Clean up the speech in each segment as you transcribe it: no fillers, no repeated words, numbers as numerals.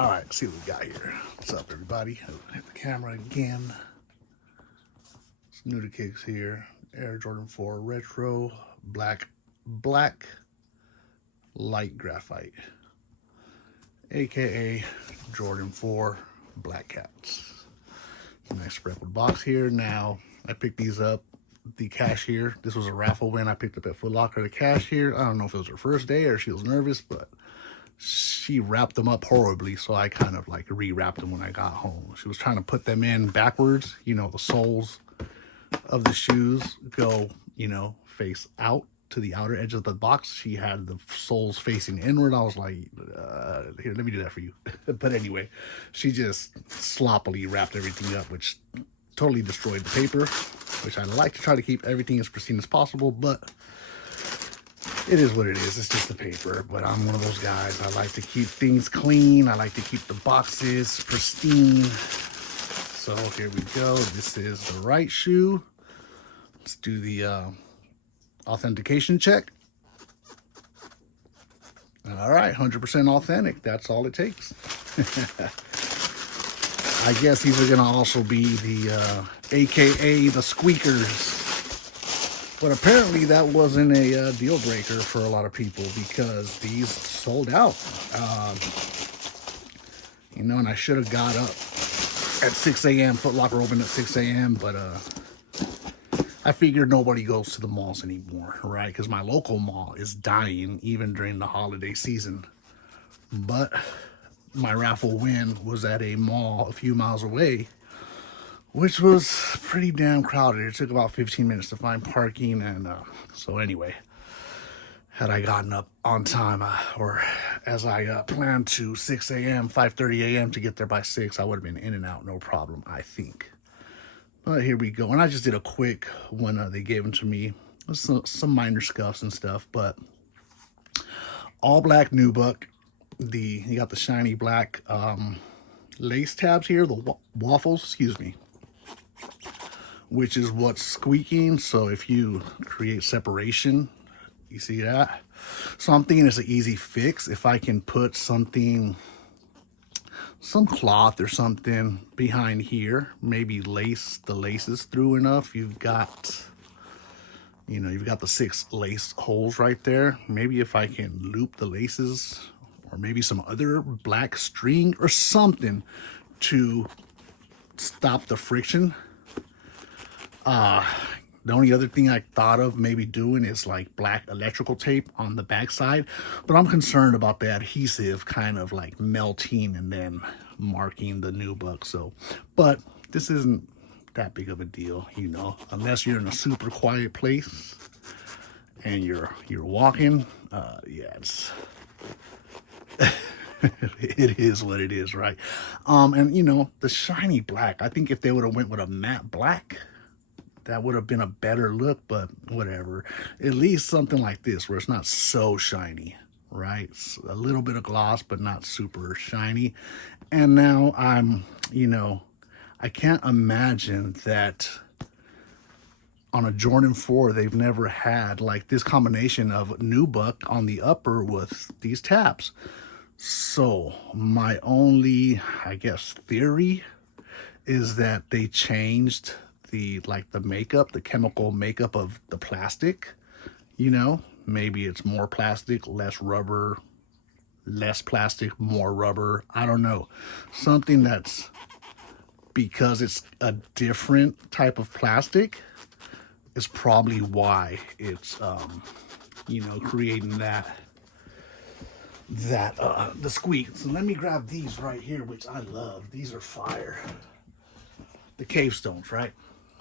All right, let's see what we got here. What's up, everybody? Hit the camera again. It's new to kicks here. Air Jordan 4 Retro Black Light Graphite, aka Jordan 4 Black Cats. Nice speckled box here. Now I picked these up. The cashier, this was a raffle win I picked up at Foot Locker. The cashier, I don't know if it was her first day or she was nervous, but she wrapped them up horribly, so I kind of like rewrapped them when I got home. She was trying to put them in backwards. You know, the soles of the shoes go, you know, face out to the outer edge of the box. She had the soles facing inward. I was like, here, let me do that for you. But anyway, she just sloppily wrapped everything up, which totally destroyed the paper, which I like to try to keep everything as pristine as possible, but it is what it is. It's just the paper. But I'm one of those guys. I like to keep things clean. I like to keep the boxes pristine. So here we go. This is the right shoe. Let's do the authentication check. All right, 100% authentic. That's all it takes. I guess these are going to also be the AKA the Squeekers. But apparently that wasn't a deal breaker for a lot of people because these sold out. You know, and I should have got up at 6 a.m. Foot Locker opened at 6 a.m. But I figured nobody goes to the malls anymore, right? Because my local mall is dying even during the holiday season. But my raffle win was at a mall a few miles away, which was pretty damn crowded. It took about 15 minutes to find parking, and so anyway, had I gotten up on time, or as I planned to, 6 a.m., 5:30 a.m. to get there by 6, I would have been in and out, no problem, I think. But here we go, and I just did a quick one they gave them to me. Some minor scuffs and stuff, but all black nubuck. You got the shiny black lace tabs here, the waffles, excuse me, which is what's squeaking. So if you create separation, you see that? So I'm thinking it's an easy fix. If I can put something, some cloth or something behind here, maybe lace the laces through enough. You've got, you know, you've got the 6 lace holes right there. Maybe if I can loop the laces, or maybe some other black string or something to stop the friction. The only other thing I thought of maybe doing is like black electrical tape on the backside, but I'm concerned about the adhesive kind of like melting and then marking the nubuck. So, but this isn't that big of a deal, you know, unless you're in a super quiet place and you're walking. Yeah, it's it is what it is, right? And you know, the shiny black, I think if they would have went with a matte black, that would have been a better look, but whatever. At least something like this where it's not so shiny, right? It's a little bit of gloss, but not super shiny. And now I'm, you know, I can't imagine that on a Jordan 4 they've never had like this combination of nubuck on the upper with these tabs. So my only, I guess, theory is that they changed the makeup, the chemical makeup of the plastic. You know, maybe it's more plastic, less rubber, less plastic, more rubber. I don't know. Something that's, because it's a different type of plastic, is probably why it's you know, creating that the squeak. So let me grab these right here, which I love. These are fire. The cave stones, right?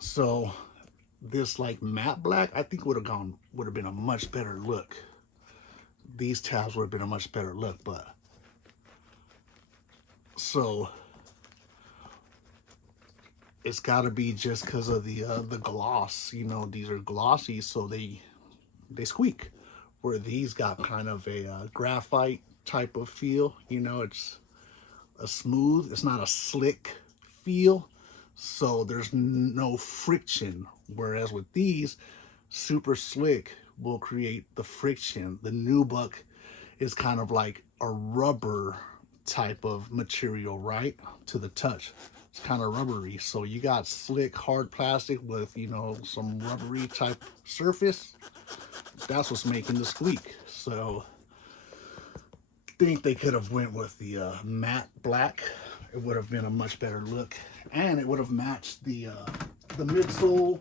So this like matte black, I think would have been a much better look. These tabs would have been a much better look, but so it's got to be just because of the gloss. You know, these are glossy, so they squeak. Where these got kind of a graphite type of feel. You know, it's a smooth, it's not a slick feel, so there's no friction. Whereas with these, super slick will create the friction. The nubuck is kind of like a rubber type of material, right? To the touch. It's kind of rubbery. So you got slick, hard plastic with, you know, some rubbery type surface. That's what's making the squeak. So I think they could have went with the matte black. It would have been a much better look, and it would have matched the midsole.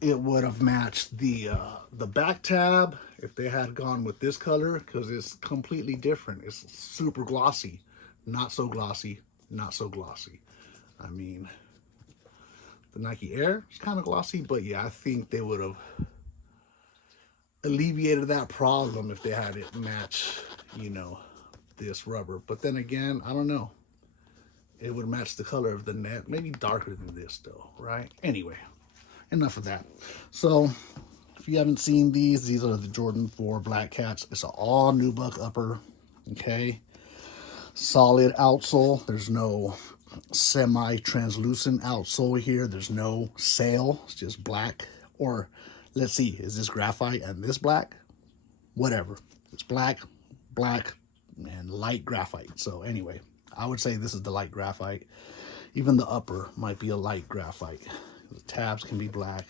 It would have matched the back tab if they had gone with this color, because it's completely different. It's super glossy, not so glossy, not so glossy. I mean, the Nike Air is kind of glossy, but yeah, I think they would have alleviated that problem if they had it match, you know, this rubber. But then again, I don't know. It would match the color of the net, maybe darker than this though, right? Anyway, enough of that. So if you haven't seen these are the Jordan 4 Black Cats. It's an all nubuck upper, okay? Solid outsole. There's no semi-translucent outsole here. There's no sail. It's just black. Or let's see, is this graphite and this black? Whatever. It's black, and light graphite. So anyway, I would say this is the light graphite. Even the upper might be a light graphite. The tabs can be black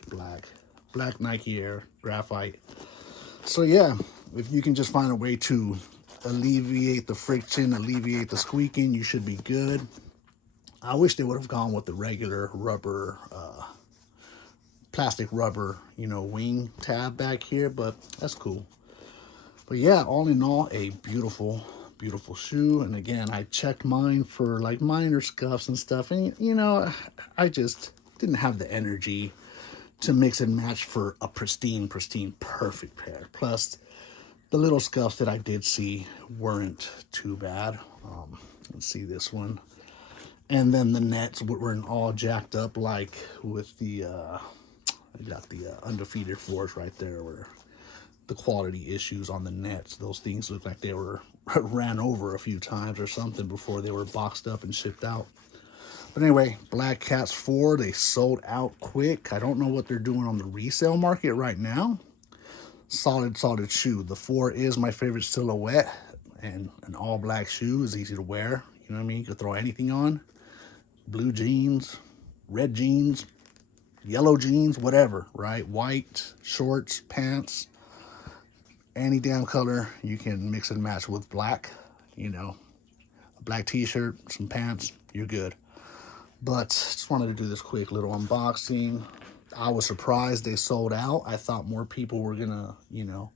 Nike Air, graphite. So yeah, if you can just find a way to alleviate the friction, alleviate the squeaking, you should be good. I wish they would have gone with the regular rubber, plastic rubber, you know, wing tab back here, but that's cool. But yeah, all in all, a beautiful, beautiful shoe. And again, I checked mine for like minor scuffs and stuff, and you know, I just didn't have the energy to mix and match for a pristine, perfect pair. Plus, the little scuffs that I did see weren't too bad. Let's see this one. And then the nets weren't all jacked up like with the, I got the undefeated fours right there where the quality issues on the nets. Those things look like they were ran over a few times or something before they were boxed up and shipped out. But anyway, Black Cats 4, they sold out quick. I don't know what they're doing on the resale market right now. Solid shoe. The 4 is my favorite silhouette, and an all black shoe is easy to wear. You know what I mean? You could throw anything on. Blue jeans, red jeans, yellow jeans, whatever, right? White, shorts, pants, any damn color you can mix and match with black, you know, a black t-shirt, some pants, you're good. But just wanted to do this quick little unboxing. I was surprised they sold out. I thought more people were gonna, you know,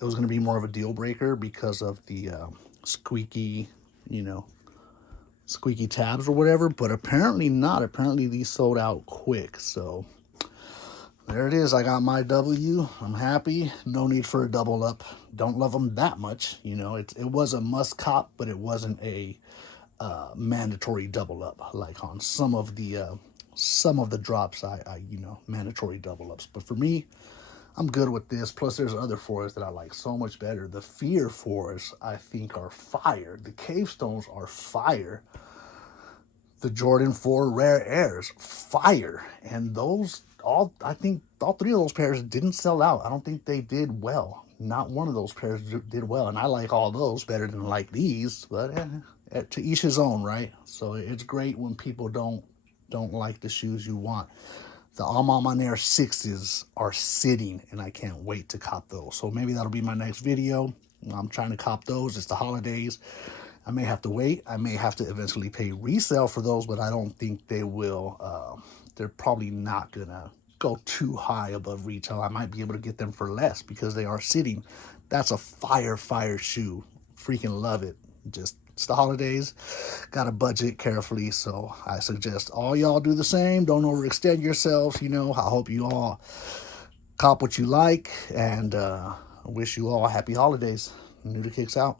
it was gonna be more of a deal breaker because of the squeaky, you know, squeaky tabs or whatever, but apparently not. Apparently these sold out quick. So there it is. I got my W. I'm happy. No need for a double up. Don't love them that much. You know, it was a must cop, but it wasn't a mandatory double up like on some of the drops. I you know, mandatory double ups. But for me, I'm good with this. Plus, there's other 4s that I like so much better. The Fear 4s, I think, are fire. The Cave Stones are fire. The Jordan 4 Rare Airs, fire. And those, I think all 3 of those pairs didn't sell out. I don't think they did well. Not one of those pairs did well. And I like all those better than like these. But to each his own, right? So it's great when people don't like the shoes you want. The Alma Air 6s are sitting, and I can't wait to cop those. So maybe that'll be my next video. I'm trying to cop those. It's the holidays. I may have to wait. I may have to eventually pay resale for those, but I don't think they will. They're probably not going to go too high above retail. I might be able to get them for less because they are sitting. That's a fire shoe. Freaking love it. It's the holidays. Got to budget carefully, so I suggest all y'all do the same. Don't overextend yourselves. You know, I hope you all cop what you like, and I wish you all happy holidays. Nuda Kicks out.